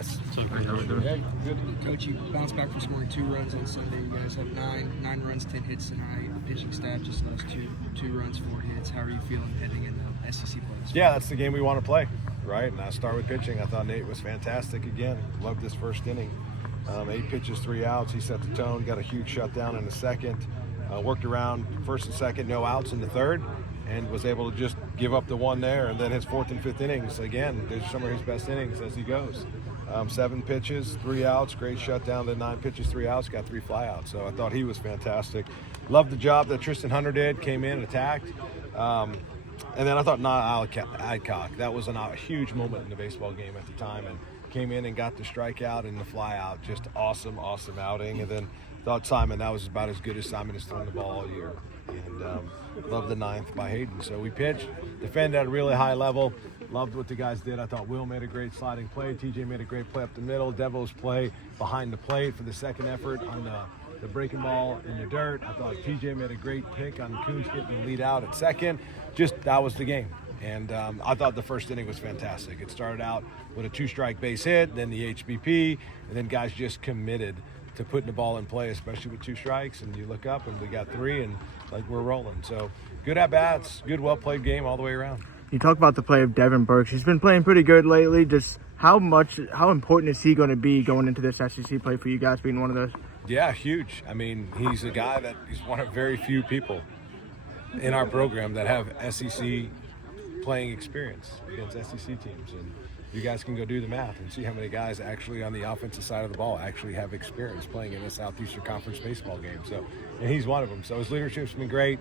Wes. So great. How we doing? Hey, good. Coach, you bounced back from scoring 2 runs on Sunday. You guys have nine runs, 10 hits tonight. The pitching staff just lost two runs, 4 hits. How are you feeling heading into SEC play? Yeah, that's the game we want to play, right? And I start with pitching. I thought Nate was fantastic again. Loved this first inning. 8 pitches, 3 outs. He set the tone. Got a huge shutdown in the second. Worked around first and second, no outs in the third, and was able to just give up the one there. And then his 4th and 5th innings, again, there's some of his best innings as he goes. 7 pitches, 3 outs, great shutdown. Then 9 pitches, 3 outs, got 3 flyouts. So I thought he was fantastic. Loved the job that Tristan Hunter did. Came in, attacked. And then I thought Adcock, that was a huge moment in the baseball game at the time, and came in and got the strikeout and the flyout. Just awesome outing. And then thought Simon, that was about as good as Simon has thrown the ball all year. And loved the 9th by Hayden. So we pitched, defended at a really high level. Loved what the guys did. I thought Will made a great sliding play. TJ made a great play up the middle. Devo's play behind the plate for the second effort on the breaking ball in the dirt. I thought TJ made a great pick on Coons getting the lead out at second. Just, that was the game. And I thought the first inning was fantastic. It started out with a 2-strike base hit, then the HBP, and then guys just committed to putting the ball in play, especially with 2 strikes. And you look up and we got 3, and like we're rolling. So good at-bats, good well-played game all the way around. You talk about the play of Devin Burks. He's been playing pretty good lately. Just how important is he going to be going into this SEC play for you guys, being one of those? Yeah, huge. I mean, he's a guy that he's one of very few people in our program that have SEC playing experience against SEC teams. And you guys can go do the math and see how many guys actually on the offensive side of the ball actually have experience playing in a Southeastern Conference baseball game. So, and he's one of them. So his leadership's been great.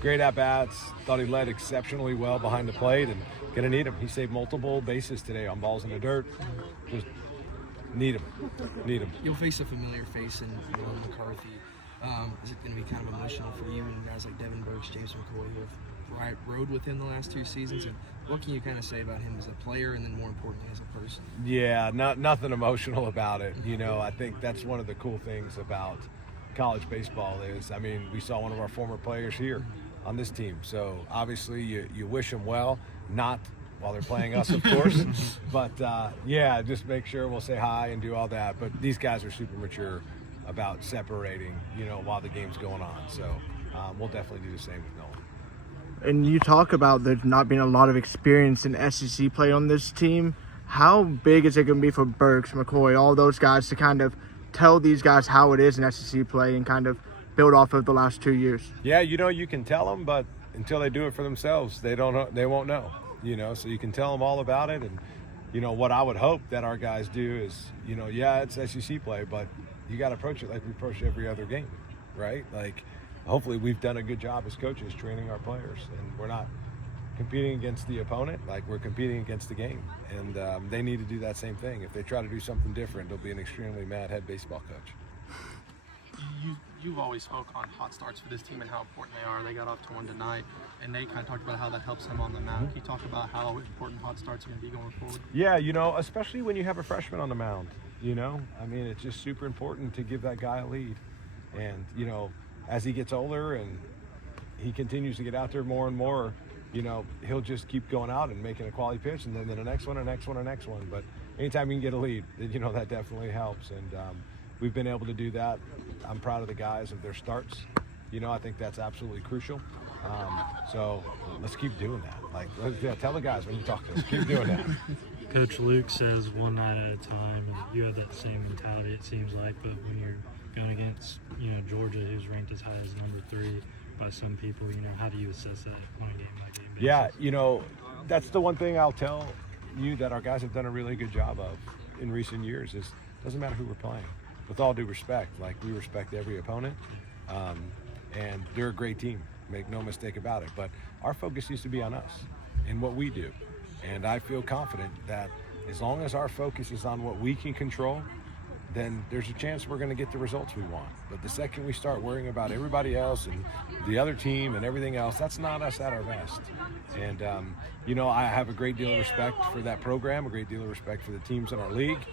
Great at-bats. Thought he led exceptionally well behind the plate, and gonna need him. He saved multiple bases today on balls in the dirt. Just need him. You'll face a familiar face in McCarthy. Is it going to be kind of emotional for you and guys like Devin Burks, James McCoy, who have rode with him the last 2 seasons? And what can you kind of say about him as a player, and then more importantly as a person? Yeah, nothing emotional about it. You know, I think that's one of the cool things about college baseball is, I mean, we saw one of our former players here on this team. So obviously you wish them well, not while they're playing us, of course. But yeah, just make sure we'll say hi and do all that. But these guys are super mature about separating, while the game's going on. So we'll definitely do the same with Nolan. And you talk about there not being a lot of experience in SEC play on this team. How big is it going to be for Burks, McCoy, all those guys to kind of tell these guys how it is in SEC play and kind of build off of the last 2 years? Yeah, you can tell them, but until they do it for themselves, they won't know. So you can tell them all about it. And what I would hope that our guys do is, yeah, it's SEC play, but you got to approach it like we approach every other game, right? Like, hopefully we've done a good job as coaches training our players, and we're not competing against the opponent, like we're competing against the game. And they need to do that same thing. If they try to do something different, they'll be an extremely mad head baseball coach. You've always spoke on hot starts for this team and how important they are. They got off to one tonight, and Nate kind of talked about how that helps him on the mound. Can you talk about how important hot starts are going to be going forward? Yeah, especially when you have a freshman on the mound. I mean, it's just super important to give that guy a lead. And, as he gets older and he continues to get out there more and more, he'll just keep going out and making a quality pitch, and then the next one. But anytime you can get a lead, that definitely helps. And we've been able to do that. I'm proud of the guys of their starts. I think that's absolutely crucial. So let's keep doing that. Tell the guys when you talk to us, keep doing that. Coach Luke says one night at a time, and you have that same mentality, it seems like. But when you're going against, Georgia, who's ranked as high as number 3 by some people, how do you assess that on a game-by-game basis? Yeah, that's the one thing I'll tell you that our guys have done a really good job of in recent years is it doesn't matter who we're playing. With all due respect, like we respect every opponent, and they're a great team. Make no mistake about it. But our focus needs to be on us and what we do. And I feel confident that as long as our focus is on what we can control, then there's a chance we're going to get the results we want. But the second we start worrying about everybody else and the other team and everything else, that's not us at our best. And, I have a great deal of respect for that program, a great deal of respect for the teams in our league.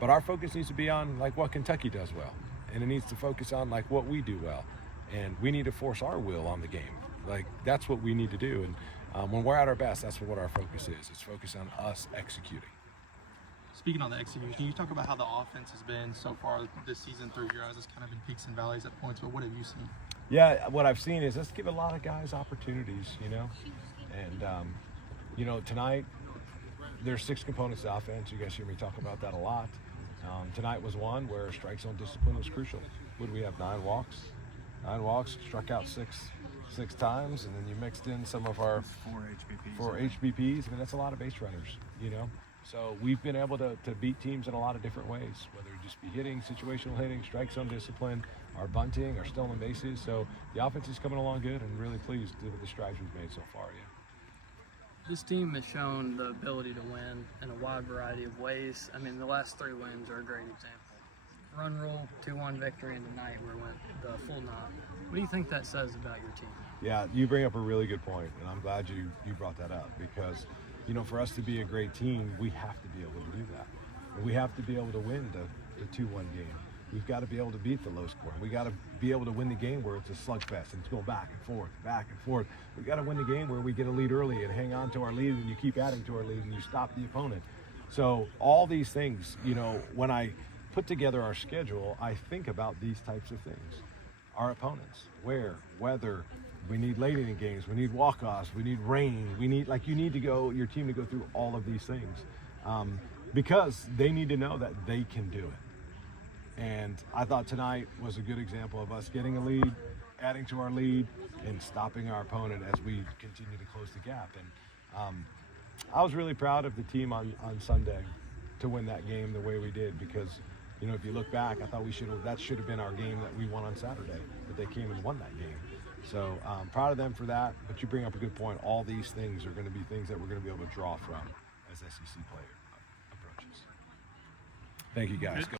But our focus needs to be on, like, what Kentucky does well. And it needs to focus on, like, what we do well. And we need to force our will on the game. Like, that's what we need to do. And when we're at our best, that's what our focus is. It's focused on us executing. Speaking on the execution, you talk about how the offense has been so far this season through your eyes. It's kind of been peaks and valleys at points, but what have you seen? Yeah, what I've seen is let's give a lot of guys opportunities, and tonight there's 6 components to offense. You guys hear me talk about that a lot. Tonight was one where strike zone discipline was crucial. What do we have? 9 walks. 9 walks, struck out six times, and then you mixed in some of our 4 HBPs. I mean, that's a lot of base runners, So we've been able to beat teams in a lot of different ways, whether it just be hitting, situational hitting, strike zone discipline, our bunting, our stolen bases. So the offense is coming along good, and really pleased with the strides we've made so far. Yeah. This team has shown the ability to win in a wide variety of ways. I mean, the last 3 wins are a great example. Run rule, 2-1 victory, and tonight we went the full 9. What do you think that says about your team? Yeah, you bring up a really good point, and I'm glad you brought that up because, for us to be a great team, we have to be able to do that. And we have to be able to win the 2-1 game. We've got to be able to beat the low score. We got to be able to win the game where it's a slugfest and it's going back and forth, back and forth. We got to win the game where we get a lead early and hang on to our lead, and you keep adding to our lead and you stop the opponent. So all these things, when I put together our schedule, I think about these types of things. Our opponents, where, weather, we need late inning games, we need walk-offs, we need rain, you need your team to go through all of these things because they need to know that they can do it. And I thought tonight was a good example of us getting a lead, adding to our lead, and stopping our opponent as we continue to close the gap. And I was really proud of the team on Sunday to win that game the way we did because, if you look back, I thought that should have been our game that we won on Saturday, but they came and won that game. So proud of them for that. But you bring up a good point. All these things are going to be things that we're going to be able to draw from as SEC player approaches. Thank you, guys.